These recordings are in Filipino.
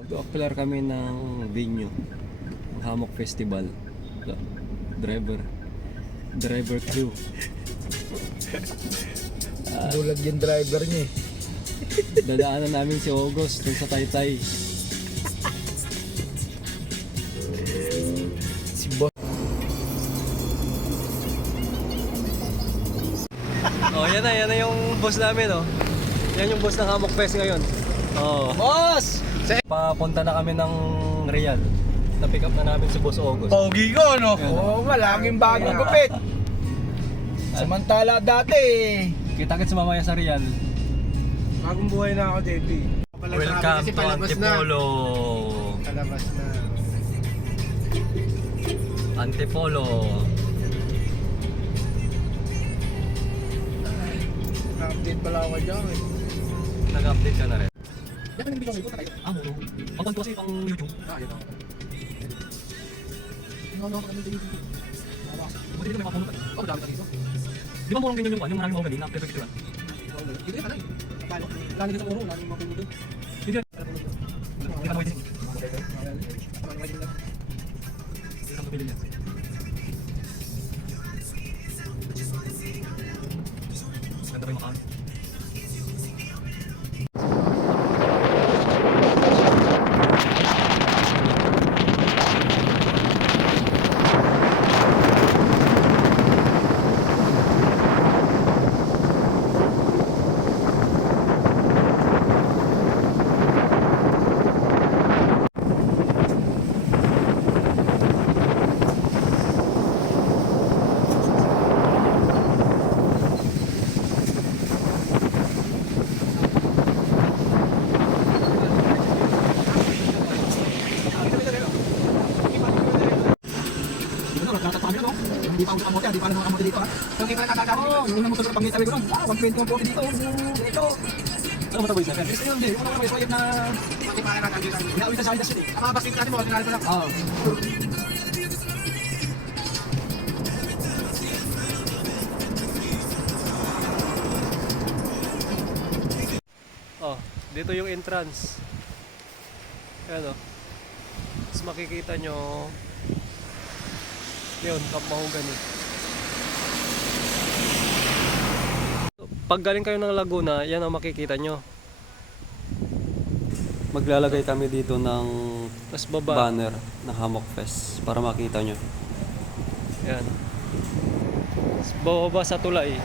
Mag-o-clear kami ng venue, ng Hammock Festival. Driver crew. Bulag yung driver niya eh. Dadaanan namin si August dun sa Taytay. Si boss. Oh, yan na yung boss namin, oh. Yan yung boss ng Hammock Fest ngayon. Oh. Boss! Papunta na kami ng Real. Na-pick up na namin si Boss August. Pogi ko, no? Yan. Oo, laging bagong gupit. Samantala dati eh. Kita-kits mamaya sa Real. Bagong buhay na ako, JP. Welcome to Antipolo. Palabas na. Antipolo. Na-update pala ako dyan eh. Nag-update ka na rin. Yan ang video ko tayo. Mo. Ang ganito kasi pang YouTube. Yun ako. Buti dito may makapunta. Oh, dami ka dito. Di ba murang ganyan yung maraming mga galing na pero picture. Dito ka na eh. Lagi dito puro, lagi mapunod. Hindi ka na waiting. Hindi ka mapili niya. Ganda ba yung makami? Hindi pa ako nakamote, hindi pa ako nakamote dito ha. Kung hindi pa nakakita mo, yung namote sa pangit sabi ko nun, 120 ang profit dito, dito. Ano matawid na? Gusto nyo, hindi, yung mga may na pati pa natin dito. Hinawin sa Salidas City. Ang mga basket natin mo, tinali pa lang. Oo. Oh, dito yung entrance. Ayan, oh. Tapos makikita nyo yun, Camp Mahogany. Pag galing kayo ng Laguna, yan ang makikita nyo. Maglalagay kami dito ng banner ng Hammock Fest para makita nyo. Yan. Tapos bababa sa tulay.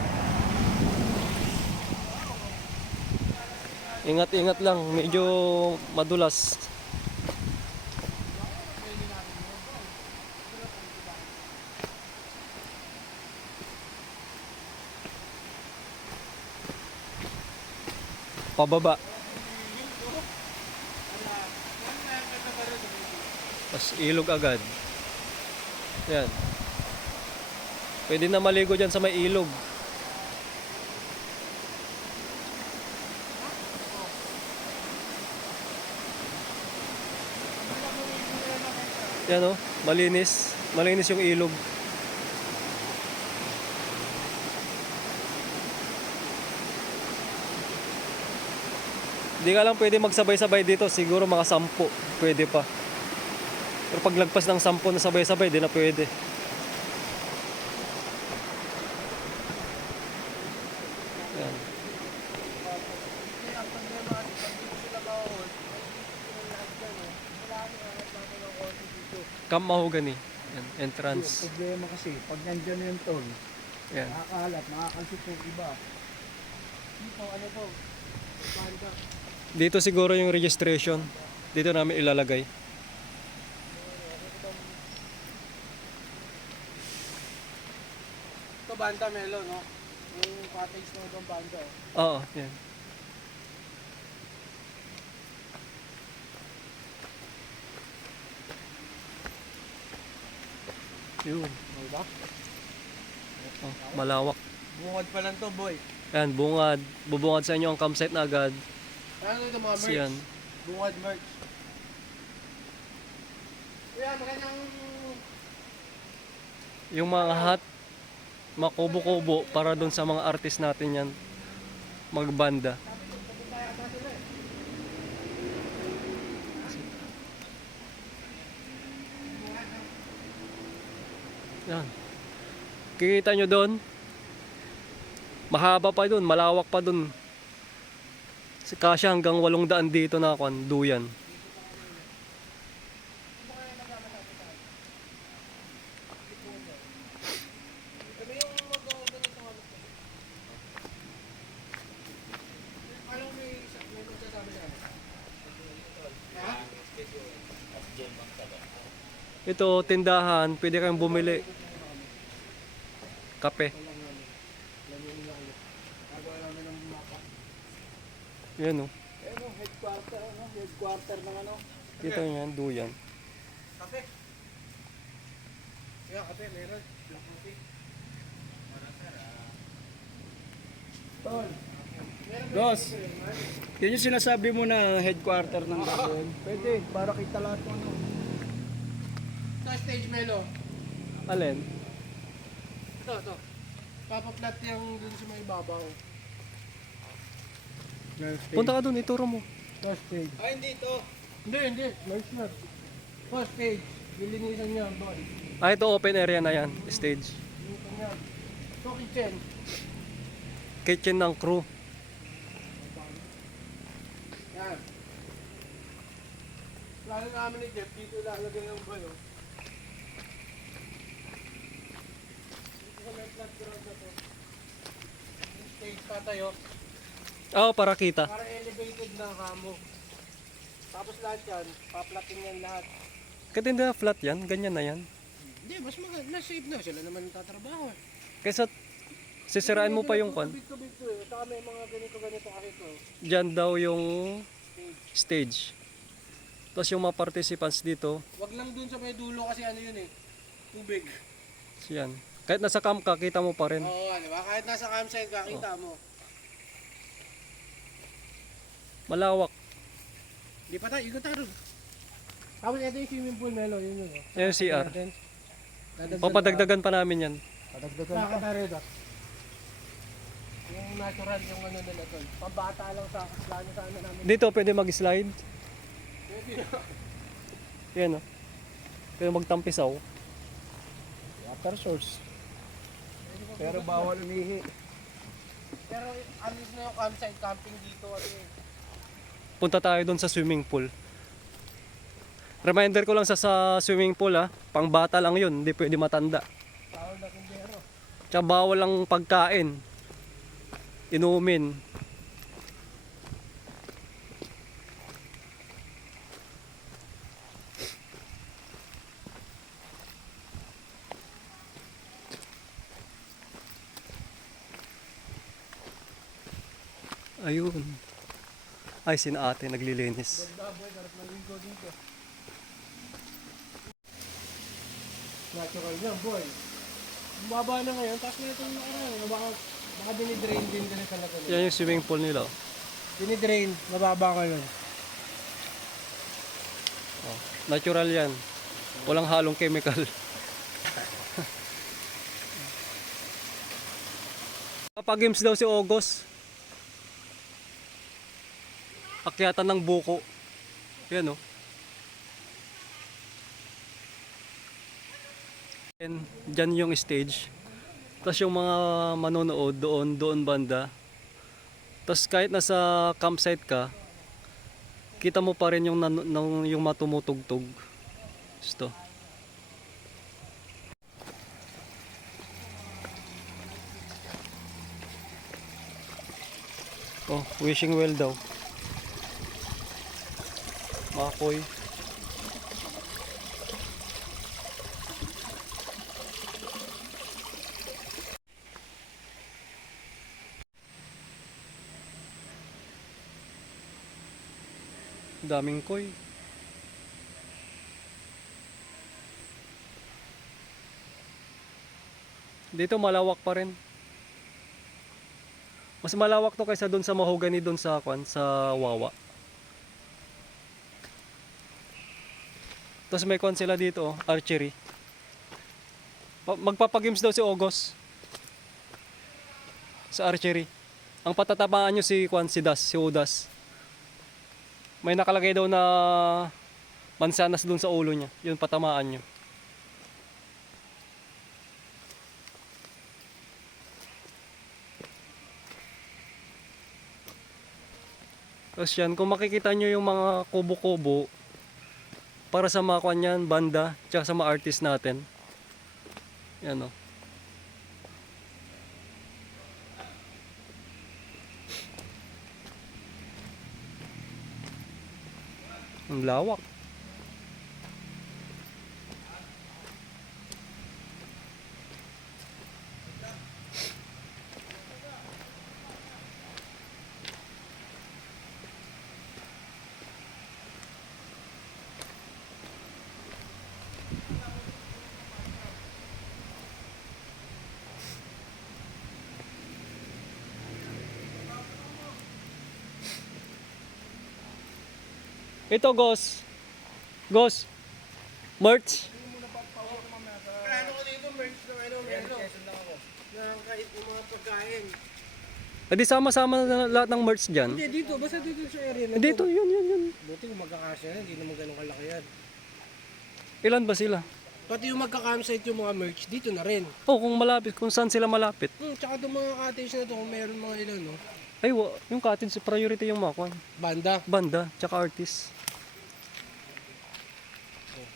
Ingat-ingat lang, medyo madulas. Pababa. Tapos ilog agad. Yan. Pwede na maligo dyan sa may ilog. Yan, oh, malinis. Malinis yung ilog. Hindi ka lang pwede magsabay-sabay dito. Siguro mga 10. Pwede pa. Pero paglagpas ng 10 na sabay-sabay, di na pwede. Yan. Camp Mahogany. Yan, entrance. Yung problema kasi, pag nandyan na yung tol, Yan. nakakalat, nakakansip yung iba. Dito, ano po? Banda. Dito siguro yung registration. Dito namin ilalagay. Ito banda Melo, no? Yung cottage na ibang banda. Oo, yan. Yun. Diba? Oh, malawak. Bungad pa lang to, boy. Yan, bungad. Bubungad sa inyo ang campsite na agad. Ano ito mga merch? Yan. Bungad merch. Kuya, magandang... Yung mga hat, makubo-kubo para doon sa mga artist natin yan. Magbanda. Yan. Kikita nyo doon. Mahaba pa doon, malawak pa doon. Kasya hanggang 800 dito na duyan. Ito, tindahan, pwede kayong bumili. Kape. Yan o. Headquarter ng ano. Kita nyo yan, duyan. Kape. Yeah, kape, meron. Tol. Boss, yun yung sinasabi mo na headquarter ng gagawin. Pwede, para kita lahat ng ano. Sa stage Melo. Alin? Ito. Papaplat yung dun sa may babaw. Punta ka doon, ituro mo. First stage. Ay, hindi ito. Hindi. Nice na. First stage. Lilinisan niya, boy. Ah, ito open area na yan, stage. Lilinisan niya. Ito kitchen. Kitchen ng crew. Yan. Plano namin ni Jeff, dito lalagay ng bayo. Dito sa may flat ground na to. Yung stage patayo. Oo, para kita. Para elevated na kamo. Tapos lahat yan, paplatin yan lahat. Katinda flat yan, ganyan na yan. Hindi, mas maganda. Safe na. Sila naman tatrabaho. Kaysa sisiraan mo pa yung kwan. Kubit to eh. Saka may mga ganito kasi to. Diyan daw yung stage. Tapos yung mga participants dito, Wag lang dun sa may dulo kasi ano yun eh. Tubig. yan. Kahit nasa camp ka, kita mo pa rin. Oo, di ba? Kahit nasa campsite ka, kita mo. Malawak. Di pa tayo, ikot tayo dun. Tapos ito yung swimming pool, Melo. Yun yun. Yan yung CR. Papadagdagan pa namin yan. Padagdagan pa. Nakakatari ito. Yung natural, yung ano nila tol. Pambata lang sa plano sa ano namin. Dito pwede mag-slide. Pwede na. Yan o. Pwede magtampisaw. Water source. Pero bawal umihi. Pero alis na yung campsite, camping dito kasi. Punta tayo doon sa swimming pool. Reminder ko lang sa swimming pool pang bata lang yun, hindi pwede matanda. Bawal na kumbero. Tsaka bawal ang pagkain. Inumin. Ayun. Ay, sina ate naglilinis. Ganda boy, sarap maligo dito. Natural yan boy. Ang baba na ngayon, tapos na itong nakaraan. Baka dinidrain din din sa lato. Yan yung swimming pool nila. Dinidrain, mababa ngayon. Oh, natural yan. Walang halong chemical. Papag-games daw si August. Akyatan ng buko. Yan oh. Diyan yung stage. Tapos yung mga manonood doon banda. Tapos kahit nasa campsite ka, kita mo pa rin yung matumutugtog. Gusto. Oh, wishing well daw. Makoy. Daming koy. Dito malawak pa rin. Mas malawak to kaysa doon sa mahogany doon sa Wawa. Tapos may sila dito, archery. Magpapagames daw si August sa archery. Ang patatamaan nyo si si Udas. May nakalagay daw na mansanas doon sa ulo niya. Yun patamaan nyo. Tapos yan, kung makikita nyo yung mga kubo-kubo, para sa mga kwan yan, banda, tsaka sa mga artist natin. Yan o. Ang lawak. Ito, Gos. Gos. Merch. Ano ko dito, merch ng ano, kahit yung mga pagkain. Edi sama-sama na lahat ng merch dyan. Hindi, dito, basta dito sa area na Dito, yun. Buti kung magkakasya na, hindi naman ganun kalaki yan. Ilan ba sila? Pati yung magka-campsite yung mga merch, dito na rin. Oh, kung malapit, kung saan sila malapit. Tsaka itong mga cottage na to, kung meron mga ilan, no? Ay, yung cottage, priority yung mga kwan. Banda. Banda, tsaka artist.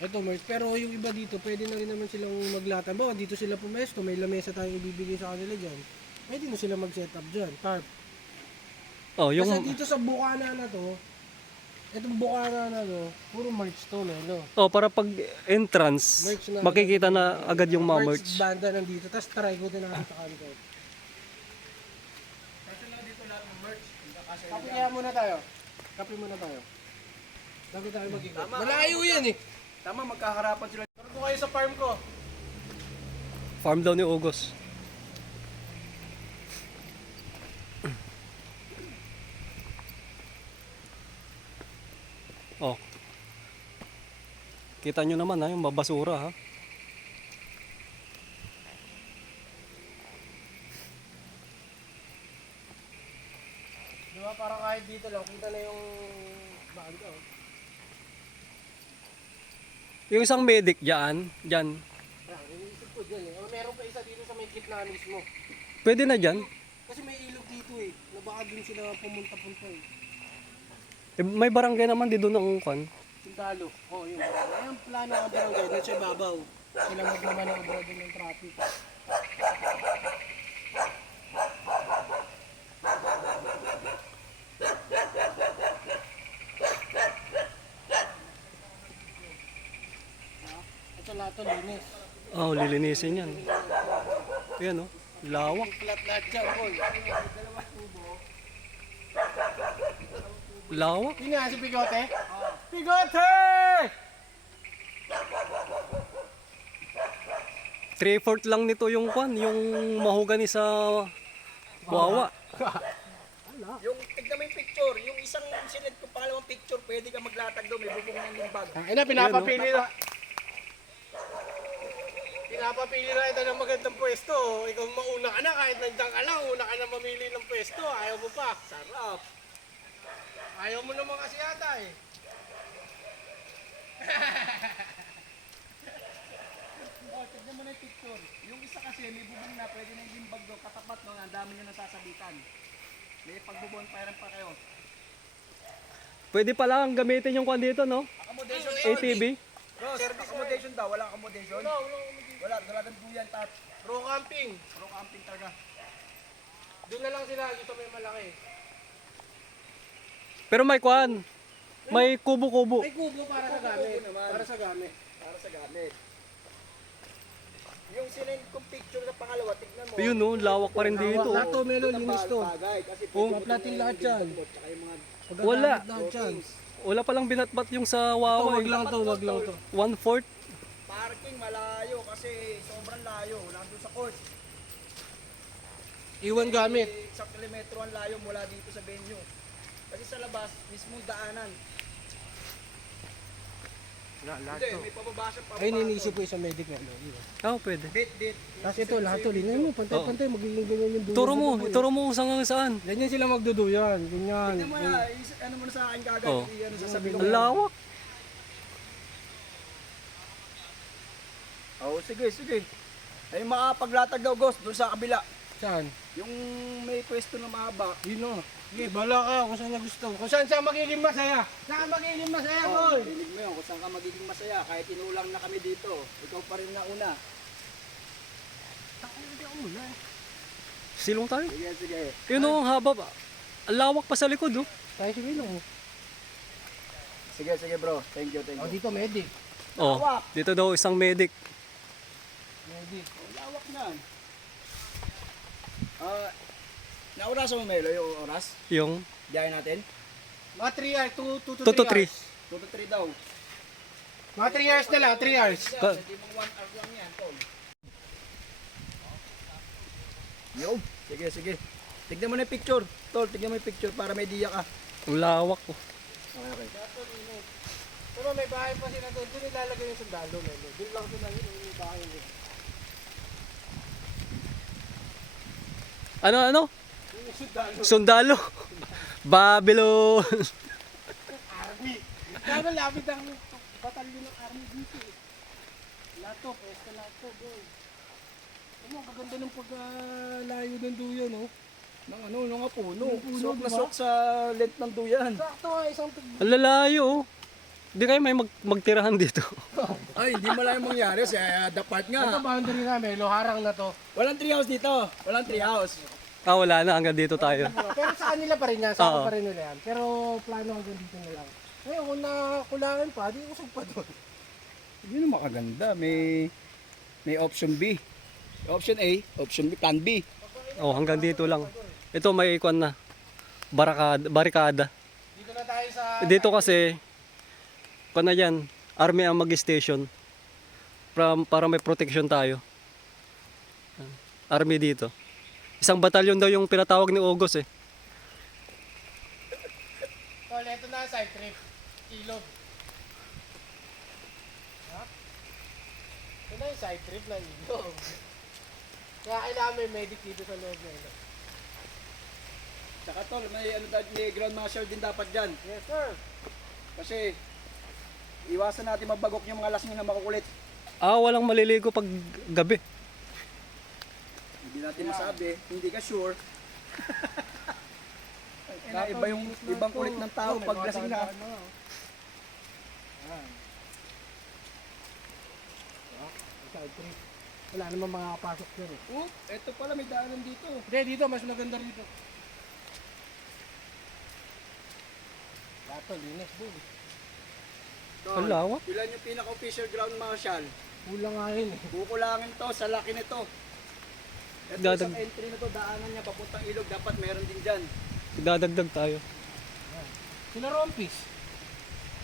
Ito merch, pero yung iba dito, pwede na rin naman silang maglatan. Bawa, dito sila pumesto, may lamesa tayong ibibigay sa kanila dyan. Pwede na sila mag-set up dyan. Tarp. Oh, Kasi yung dito sa bukana na to, itong bukana na to, puro merch to, no? para pag entrance, Merch na. makikita na agad yung mga merch. Banda nandito, tapos try ko din natin sa kanto. Kape kaya muna tayo. Kape muna tayo. Bago tayo mag-ikot. Malayo yan eh. Tama, magkaharapan sila. Tara po kayo sa farm ko. Farm daw ni August. Oh. Kita nyo naman ha, yung babasura ha. Di ba parang kahit dito lang, kita na yung banda. Oh. Yung isang medic dyan, Yan, iniisip ko dyan eh. Meron pa isa dito sa may gitna mismo. pwede na dyan. Kasi may ilog dito eh. Na baka din sila pumunta-punta eh. Eh, may barangay naman dito ng kwan. Sundalo. Oo, yun. Ayun, plano ang barangay. Doon sa ibabaw. Sila magmamanobra din ng traffic. Ito lahat to linis. Oh, lilinisin yan. Ayan oh, lawak. Flat lahat dyan, boy. Lawak. Yun nga si Pigote? Pigote! 3/4 lang nito yung kwan, yung mahogani sa Wawa. Yung, tignan mo yung picture, yung isang sined ko pangalawang picture, pwede ka maglatag doon, may bubong ng limbag. Ay na, pinapapili na. Pinapapili na ito ng magandang pwesto. Ikaw mauna ka na, kahit nandiyan ka lang, una ka na mamili ng pwesto. Ayaw mo pa. Sarap. Ayaw mo naman kasi yata eh. Oh, tignan mo na yung picture. Yung isa kasi, may bubong na, pwede na yung limbag doon, katapat doon, ang dami nyo nasasabitan. May pagbubon pa kayo. Pwede pala ang gamitin yung kwan dito, no? Accommodation ATV. Service accommodation daw, wala accommodation? Wala, dalagang buyan tat. Pro camping. Pro camping talaga. Doon na lang sila, dito may malaki. Pero may kwan. May kubo-kubo. May kubo para sa gamit. Para sa gamit. Para sa gamit. Yung sinend kong picture sa pangalawa, tignan mo. Ayun no, lawak pa rin dito. Lahat to, Melo, linis to. Bagay, kasi Paplating lahat yan. tsaka yung mga Wala. Lahat yan. Wala palang binatbat yung sa Ito, Wawa. wag lang to, wag lang to. 1/4. parking malayo kasi sobrang layo. Nandun sa court. Iwan gamit. Isang kilometro ang layo mula dito sa venue. Kasi sa labas, mismong daanan. Lahat Hindi, to. may pababa siyang pababa. Ay, ninisip ko isang medic na. Oh, pwede. Dit. Tapos ito, lahat to, linan mo, pantay-pantay, magiging ganyan yung dulo. Ituro mo kung saan. Ganyan sila magduduyan, ganyan. Tignan mo na, ano mo na sa akin kagad. Oh. Ano sasabihin mo? Ang lawak. Oo, sige. Ay makapaglatag daw, Ghost, doon sa kabila. Saan? Yung may pwesto na mahaba. Yun o. Sige, bala ka kung saan na gusto. Kung saan siya magiging masaya. Saan magiging masaya, Oh, boy? dinig mo yun kung saan ka magiging masaya. Kahit inulang na kami dito, ikaw pa rin na una. Hindi ako muna. Silong tayo. Sige, sige. Yun o, ang haba pa. Ang lawak pa sa likod oh. Tayo si Wilong. Sige, sige bro. Thank you, thank O, you. dito medic. Oh, dito daw isang medic. Medic. Oh, lawak na. Naurasan mo Melo yung oras? Yung Biyahe natin? Mga 3 hours, 2 to 3 2 to 3. hours. 2 to 3 daw. Mga 3 hours na lang, 3 hours. Ka- Hindi mo 1 hour lang yan, Tol. Yo, sige, sige. Tignan mo na yung picture. Tol, tignan mo yung picture para may idea ka. Ang lawak oh. Okay, okay. Pero may bahay pa sila doon. Doon nilalagay yung sundalo. Doon lang sila yun. Yung bahay nila. Ano? Yung sundalo. Sundalo. Babylon. Army. Kaya malapit ang batalyon ng army dito eh. Lato, pwesto lato, boy. Ano, kaganda ng paglayo ng duyan, no? Nang ano, nung nga puno. Yung puno, Sok na diba? sok sa length ng duyan. Sakto nga, isang Ang lalayo oh. Di kayo may magtirahan dito. Ay, hindi mo lang yung mangyari sa the part Ito nga. boundary namin, loharang na to. Walang tree house dito. Walang tree house. Ah, wala na. Hanggang dito tayo. Pero sa kanila pa rin yan, sa Oo. ako pa rin nila yan. Pero plano hanggang dito na lang. Ngayon, kung nakulangan pa, di usog pa doon. Hindi na makaganda. May option B. Option A, option B, plan B. Oh, hanggang dito lang. Ito may ikwan na. Barikada. Dito na tayo sa... Dito kasi, kung na yan, army ang mag-station. Para may protection tayo. Army dito. Isang batalyon daw yung pinatawag ni Ogos eh. Tol, ito na, side trip. Ilog. Ha? Ito na yung side trip ng ilog. Kaya kailangan may medic dito sa loob na ilog. Tsaka tol, may ground marshal din dapat dyan. Yes, sir. Kasi iwasan natin magbagok yung mga lasing na makukulit. Ah, walang maliligo pag gabi. Hindi natin masabi, hindi ka sure. Iba yung ibang kulit ng tao pag lasing na. Side trip. Wala namang makakapasok dyan eh. Oh, eto pala may daanan dito. Hindi, dito, mas maganda rito. Dato, linis doon. Tol, Ang lawak. ilan yung pinaka-official ground marshal? Kulang nga yun eh. Kukulangin to sa laki nito. Ito Dadag- isang entry na to, daanan niya papuntang ilog, dapat meron din dyan. Dadagdag tayo. Sila Rompis.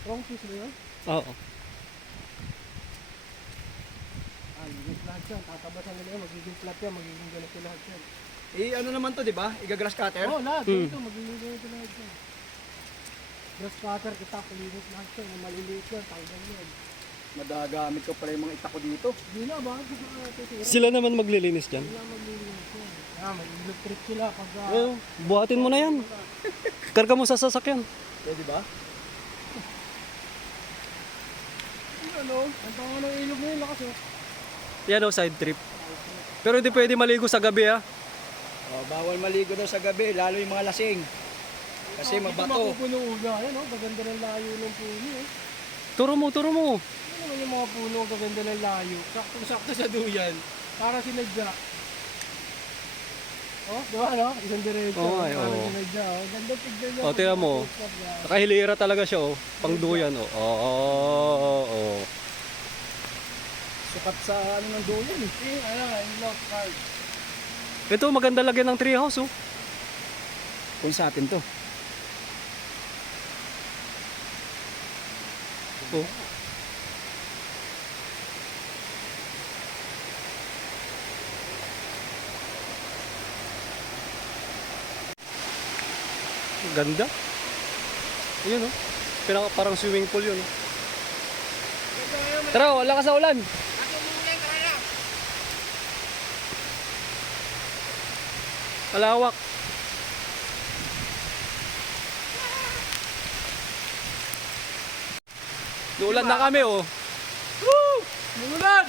Rompis ba yun? Oo. Linis lahat yan. Tatabasan nila yan. Magiging flat yan. Magiging ganito lahat yan. Ano naman to, di ba? Iga-grass cutter? Oo, lahat. Hmm. Ito, magiging ganito lahat yan. Grass cutter, kita, kulinis lahat yan. Yung maliliit yan, tanggal yan. Madagamit ko pala yung mga itak ko dito. Hindi na, bakit gusto ko natin? Sila naman maglilinis dyan. Sila maglilinis yan. Mag-ilog trip sila pag... Oo, buhatin mo na yan. Karga mo sa sasakyan. Pwede ba? Ano? Ang tanga ng ilog na yun, lakas oh. Yan o, side trip. Pero hindi pwede maligo sa gabi ah. Oh, bawal maligo daw sa gabi, lalo yung mga lasing. Kasi Dito mabato. mapupuno uga. Ayan oh, gaganda ng layo ng puno eh. Turo mo, turo mo. Ano naman yung mga puno, gaganda ng layo. Sakto-sakto sa duyan. Para sinadya. Oh, diba no? Isang diretso. Oo, ay, Para oo. sinadya. Oh, ganda tignan niya. O, tingnan mo. Nakahilira talaga siya oh. Pangduyan oh. Oo. Sukat sa ano ng duyan eh. Yung lock card. Ito maganda lagyan ng treehouse oh. Kung sa atin to. Oh. Ganda. Ayun oh. Parang swimming pool yun oh. Tara, wala ka sa ulan. Malawak. Uulan na kami oh. Mululan!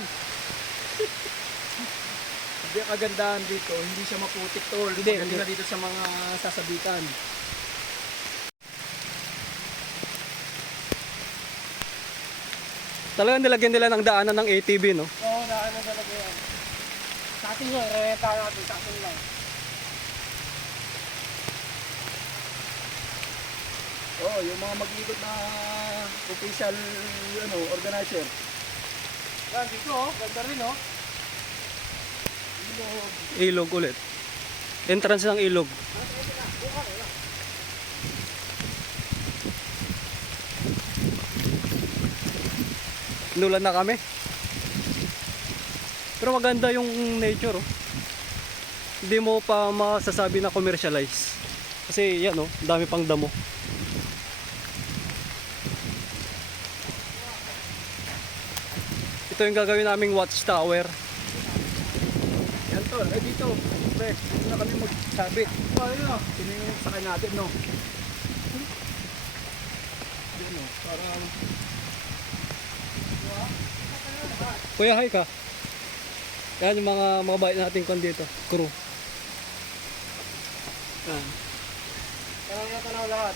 Hindi kagandahan dito, hindi siya maputik tol. Hindi, Pagdating hindi. na dito sa mga sasabitan. Talagang nilagyan nila ng daanan ng ATV, no? Oo, daan na talaga yan. Sa atin yun, renta natin, sa atin lang. Oo, yung mga mag-ikot na official organizer. Yan, dito oh, ganda rin oh. Ilog ulit. Entrance ng ilog. Inulan na kami. Pero maganda yung nature, oh. Hindi mo pa masasabi na commercialize. Kasi yan, oh, dami pang damo. Ito yung gagawin naming watchtower. Yan tol, dito. Pre, dito na kami magsabit. Ayun oh. Sino yung sakay natin, no? Yan, no? Parang... Kuya, hi ka. Yan yung mga bait natin kon dito. Crew. Yan. Kaya tanaw lahat.